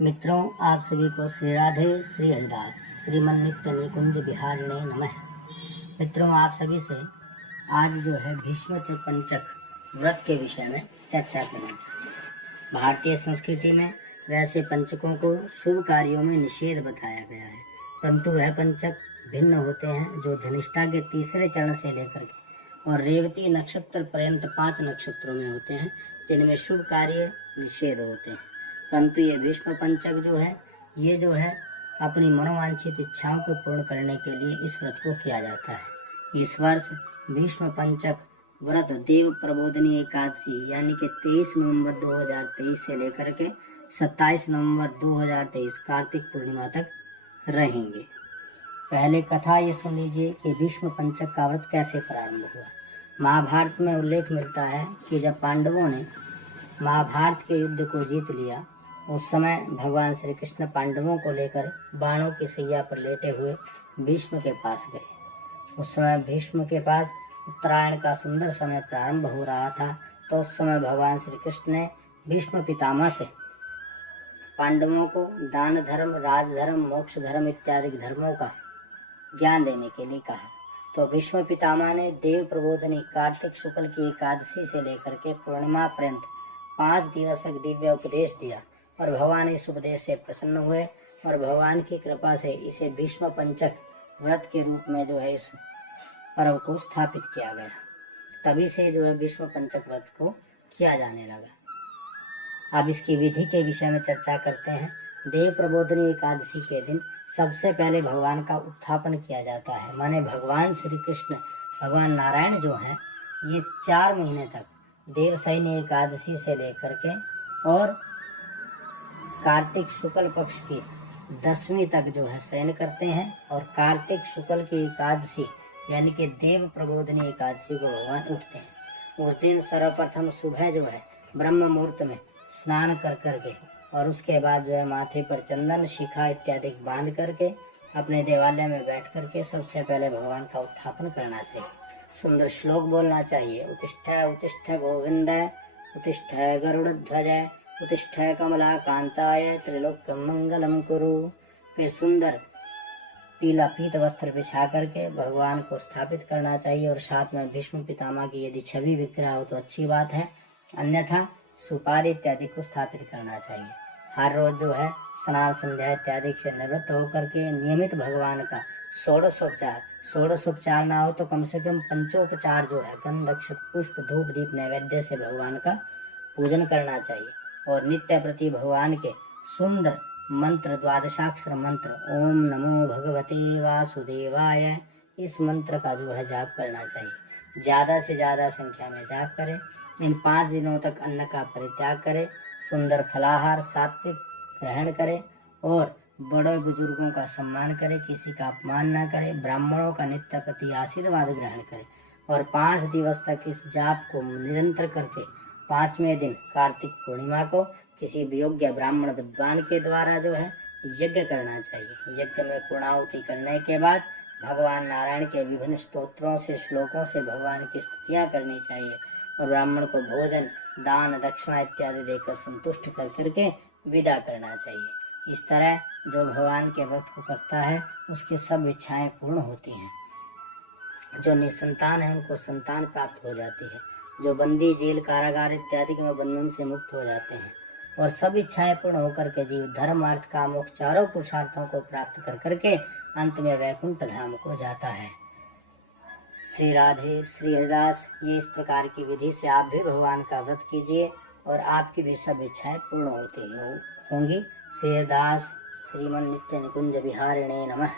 मित्रों, आप सभी को श्री राधे श्री हरिदास श्रीमन नित्य निकुंज बिहारिणे नमः। मित्रों, आप सभी से आज जो है भीष्म पंचक व्रत के विषय में चर्चा करना चाहिए। भारतीय संस्कृति में वैसे पंचकों को शुभ कार्यों में निषेध बताया गया है, परंतु वह पंचक भिन्न होते हैं जो धनिष्ठा के तीसरे चरण से लेकर के और रेवती नक्षत्र पर्यंत 5 नक्षत्रों में होते हैं, जिनमें शुभ कार्य निषेध होते हैं। परंतु ये भीष्म पंचक ये जो है अपनी मनोवांछित इच्छाओं को पूर्ण करने के लिए इस व्रत को किया जाता है। इस वर्ष भीष्म पंचक व्रत देव प्रबोधनी एकादशी यानी कि 23 नवंबर 2023 से लेकर के 27 नवंबर 2023 कार्तिक पूर्णिमा तक रहेंगे। पहले कथा ये सुन लीजिए कि भीष्म पंचक का व्रत कैसे प्रारंभ हुआ। महाभारत में उल्लेख मिलता है कि जब पांडवों ने महाभारत के युद्ध को जीत लिया, उस समय भगवान श्री कृष्ण पांडवों को लेकर बाणों की सैया पर लेटे हुए भीष्म के पास गए। उस समय भीष्म के पास उत्तरायण का सुंदर समय प्रारंभ हो रहा था। तो उस समय भगवान श्री कृष्ण ने भीष्म पितामह से पांडवों को दान धर्म, राजधर्म, मोक्ष धर्म इत्यादि धर्मों का ज्ञान देने के लिए कहा। तो भीष्म पितामह ने देव प्रबोधनी कार्तिक शुक्ल की एकादशी से लेकर के पूर्णिमा पर्यंत 5 दिवस दिव्य उपदेश दिया और भगवान इस उपदेश से प्रसन्न हुए और भगवान की कृपा से इसे भीष्म पंचक व्रत के रूप में जो है इस पर्व को स्थापित किया गया। तभी से जो है भीष्म पंचक व्रत को किया जाने लगा। अब इसकी विधि के विषय में चर्चा करते हैं। देव प्रबोधनी एकादशी के दिन सबसे पहले भगवान का उत्थापन किया जाता है। माने भगवान श्री कृष्ण, भगवान नारायण जो हैं, ये 4 महीने तक देवशयनी एकादशी से लेकर के और कार्तिक शुक्ल पक्ष की 10वीं तक जो है शयन करते हैं और कार्तिक शुक्ल की एकादशी यानी कि देव प्रबोधनी एकादशी को भगवान उठते हैं। उस दिन सर्वप्रथम सुबह जो है ब्रह्म मुहूर्त में स्नान कर करके और उसके बाद जो है माथे पर चंदन, शिखा इत्यादि बांध करके अपने देवालय में बैठ करके सबसे पहले भगवान का उत्थापन करना चाहिए। सुंदर श्लोक बोलना चाहिए। उत्तिष्ठ उत्तिष्ठ गोविंद, उत्तिष्ठ गरुड़ध्वज, उत्तिष्ठ कमलाकांताय, त्रिलोक्यं मंगलम कुरु। फिर सुंदर पीला पीत वस्त्र बिछा करके भगवान को स्थापित करना चाहिए और साथ में भीष्म पितामह की यदि छवि विग्रह हो तो अच्छी बात है, अन्यथा सुपारी इत्यादि को स्थापित करना चाहिए। हर रोज जो है स्नान संध्या इत्यादि से निवृत्त होकर के नियमित भगवान का षोडशोपचार ना हो तो कम से कम पंचोपचार जो है गंध, अक्षत, पुष्प, धूप, दीप नैवेद्य से भगवान का पूजन करना चाहिए और नित्य प्रति भगवान के सुंदर मंत्र, 12 मंत्र ओम नमो भगवते वासुदेवाय, इस मंत्र का जो है जाप करना चाहिए। ज्यादा से ज्यादा संख्या में जाप करें। इन 5 दिनों तक अन्न का परित्याग करें, सुंदर फलाहार सात्विक ग्रहण करें और बड़े बुजुर्गों का सम्मान करें, किसी का अपमान ना करें, ब्राह्मणों का नित्य प्रति आशीर्वाद ग्रहण करें और 5 दिवस तक इस जाप को निरंतर करके 5वें दिन कार्तिक पूर्णिमा को किसी भी योग्य ब्राह्मण विद्वान के द्वारा जो है यज्ञ करना चाहिए। यज्ञ में पूर्णाहुति करने के बाद भगवान नारायण के विभिन्न स्तोत्रों से, श्लोकों से भगवान की स्तुतियां करनी चाहिए और ब्राह्मण को भोजन, दान, दक्षिणा इत्यादि देकर संतुष्ट कर करके विदा करना चाहिए। इस तरह जो भगवान के व्रत को करता है उसकी सब इच्छाएं पूर्ण होती हैं। जो निसंतान है उनको संतान प्राप्त हो जाती है। जो बंदी जेल, कारागार इत्यादि के बंधन से मुक्त हो जाते हैं और सब इच्छाएं पूर्ण होकर के जीव धर्म, अर्थ, काम, मोक्ष चारों पुरुषार्थों को प्राप्त कर करके अंत में वैकुंठ धाम को जाता है। श्री राधे श्री हरिदास। ये इस प्रकार की विधि से आप भी भगवान का व्रत कीजिए और आपकी भी सब इच्छाएं पूर्ण होती होंगी। श्री हरिदास श्रीमन नित्य निकुंज बिहारिणे नमः।